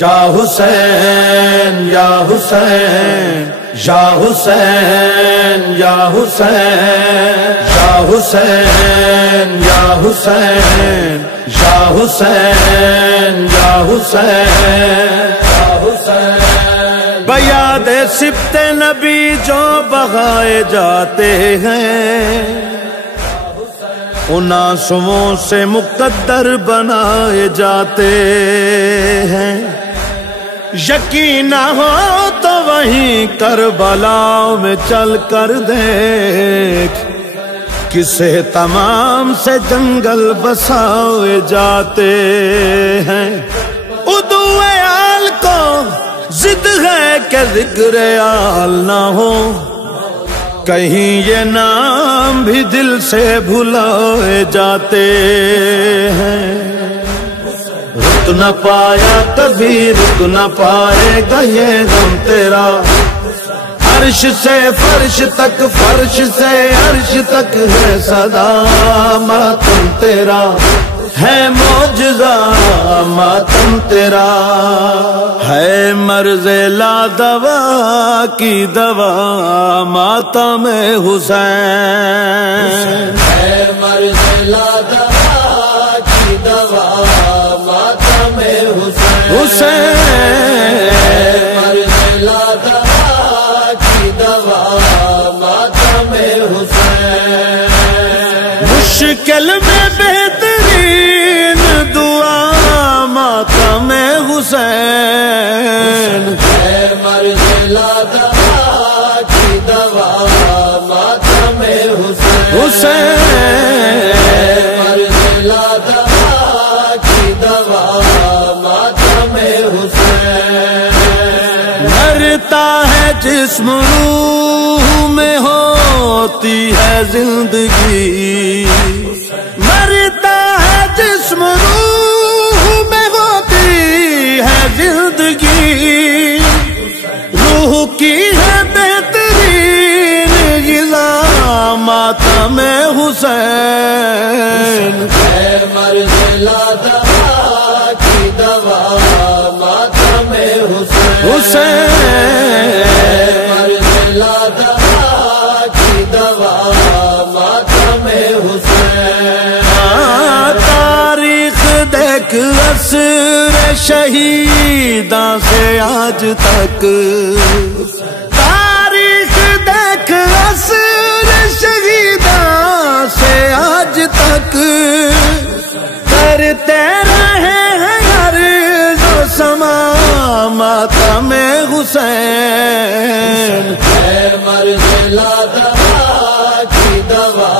یا حسین یا حسین یا حسین یا حسین یا حسین یا حسین یا حسین یا حسین یا حسین بیاد سبط نبی جو بغائے جاتے ہیں ان آنسوؤں سے مقدر بنائے جاتے ہیں۔ یقین نہ ہو تو وہیں کربلا میں چل کر دیکھ، کسے تمام سے جنگل بسائے جاتے ہیں۔ ادعوے آل کو ضد ہے کہ ذکر آل نہ ہو، کہیں یہ نام بھی دل سے بھلائے جاتے ہیں۔ رک نہ پایا کبھی رک نہ پائے گا یہ غم تیرا، عرش سے فرش تک فرش سے عرش تک ہے صدا ماتم تیرا، ہے معجزہ ماتم تیرا، ہے مرض لا دوا کی دوا ماتم حسین، ہے مرض لا دوا کی دوا ماتم حسین، حسین مرض لا دوا کی دوا ماتم حسین، مشکل میں بہترین دعا ماتم حسین، ہے مرض لا دوا کی دوا ماتم حسین، حسین مرض لا دوا کی دوا ماتم حسین، مرتا ہے جسم روح میں ہوتی ہے زندگی، مرتا ہے جسم روح میں ہوتی ہے زندگی، روح کی ہے بہترین غذا ماتم حسین، ہے مرض لا دوا کی دوا ماتم حسین، حسین مرض لا دوا کی دوا ماتم حسین، تاریخ دیکھ عصر شہیداں سے آج تک، تاریخ دیکھ عصر شہیداں سے آج تک، کرتے رہے ہیں عرض و سما ماتم حسین، ہے مرض لا دوا کی دوا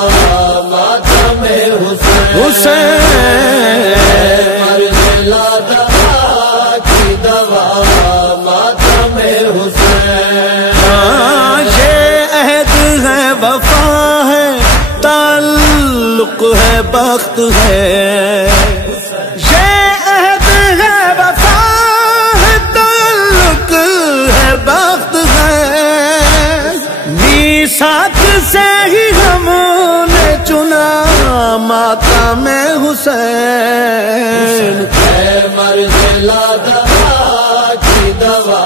ماتم حسین، حسین مرض لا دوا کی دوا ماتم حسین، یہ عہد ہے وفا ہے تعلق ہے بخت ہے، یہ عہد ہے وفا ہے تعلق ہے بخت ہے، میثاق سے ہی ہم نے چنا ماتم حسین، ہے مرض لا دوا کی دوا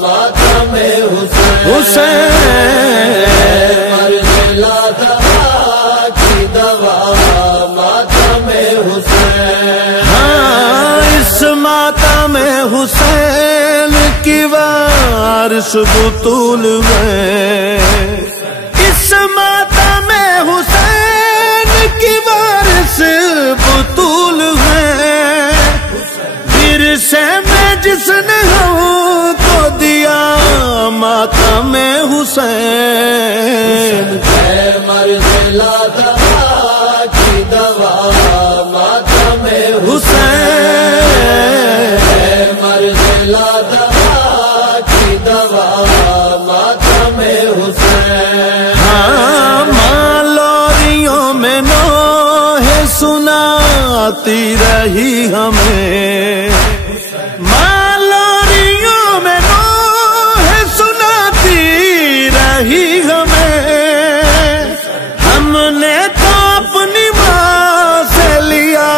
ماتم حسین، حسین مرض لا دوا کی دوا ماتم حسین، ہاں اس ماتم حسین کی وارث بطول میں، اس ماتم حسین کی وارث بطول میں، ورثے میں جس نے ہم کو دیا ماتم حسین، ہے مرض لا دوا کی دوا ماتم حسین ہے مرض لا دوا کی دوا ماتم حسین، ہاں مالوریوں میں نوح سناتی رہی ہمیں، مالوریوں میں نوح سناتی رہی ہمیں، ہم نے تو اپنی ماں سے لیا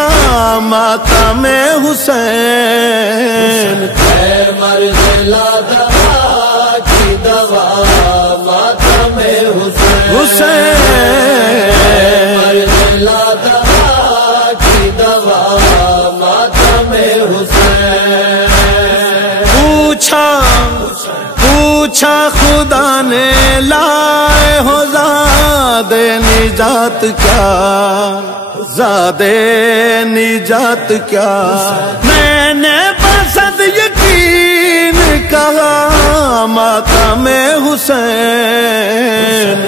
ماتم حسین، مرزلا دوا کی دوا ماتم حسین مرزلا دوا کی دوا ماتم حسین پوچھا خدا نے لائے ہو زاد نجات کیا، زاد نجات کیا، میں نے بسد یقین کہا ماتم حسین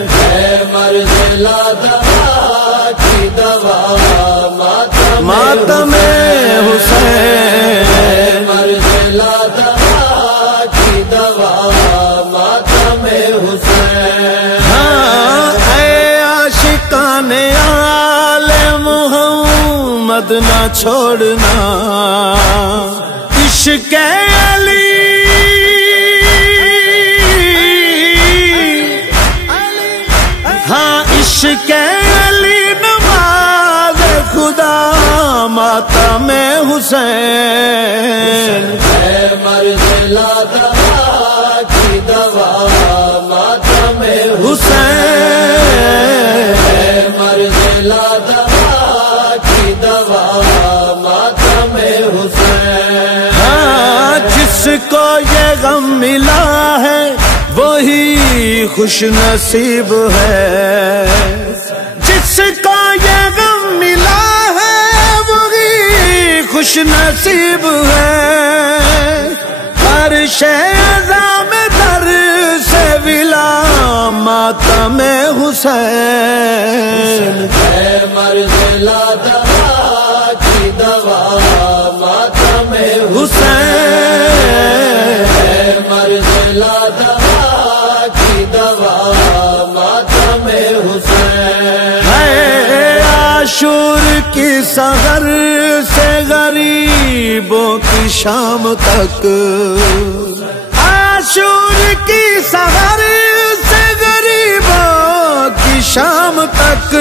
مرزلا دوا کی دوا ماتم حسین مرزلا دوا کی دوا ماتم حسین ہاں اے عاشقان آل محمد نہ چھوڑنا عشق علی، ہاں عشق علی نواز خدا ماتم حسین مرزلا دوا کی دوا ماتم حسین مرزلا دوا کی دوا ماتم حسین ہاں جس کو یہ غم ملا ہے وہی خوش نصیب ہے، جس کو یہ غم ملا ہے وہی خوش نصیب ہے، ہر شہزام در سے ولا ماتم حسین مرزلا دوا کی دوا ماتم حسین مرزلا دوا کی دوا ماتم حسین ہے عاشور کی سحر سے غریبوں کی شام تک، عاشور کی سحر سے غریبوں کی شام تک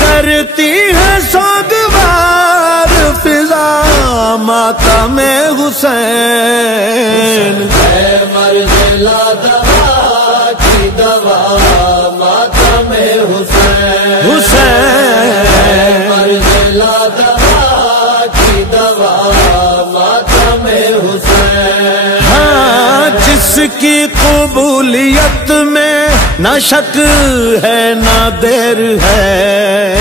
کرتی ہے سوگوار فضا ماتم حسین مرزلا دوا کی دوا ماتم حسین مرزلا دوا کی دوا ماتم حسین ہاں جس کی قبولیت میں نہ شک ہے نہ دیر ہے،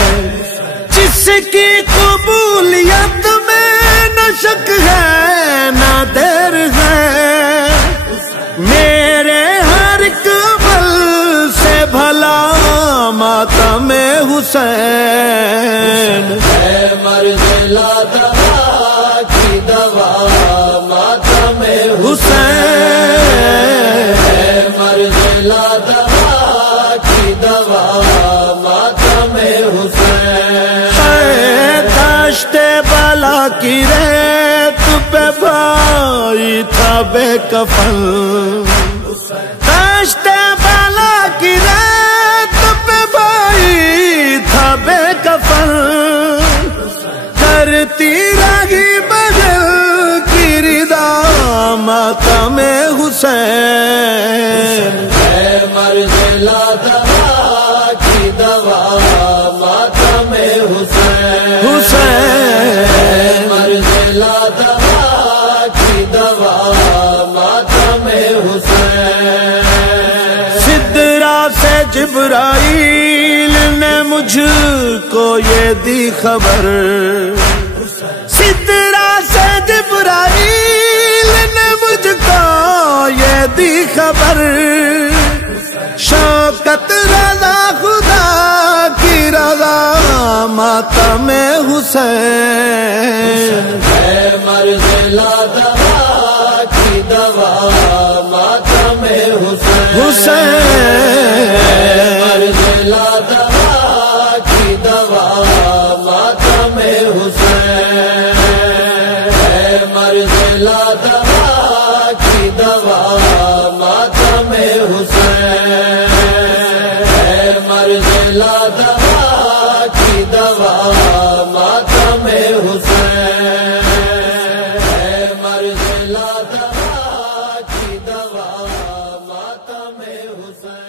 جس کی قبولیت میں نہ شک ہے نہ دیر ہے، میرے ہر عمل سے بھلا ماتم حسین مرزلا دوا کی دوا ماتم حسین مرزلا دوا کی دوا ماتم حسین داشت بالا کی ریت پہ بھائی تھا بے کفن، داشت بالا کی ریت پہ بھائی تھا بے کفن، کرتی رہی بدل کی ردا ماتم حسین مرزلا دوا کی دوا ماتم حسین مرزلا دوا کی دوا ماتم حسین سدرا سے جبرائیل نے مجھ کو یہ دی خبر، سدرا سے جبرائیل نے مجھ کو یہ دی خبر، شوکت رضا خدا کی رضا ماتم حسین مرزلا دوا کی دوا ماتم حسین مرزلا دوا کی دوا ماتم حسین مرزلا دوا کی دوا ماتم حسین مرزلا دوا کی دوا ماتم حسین مرزلا دوا حسین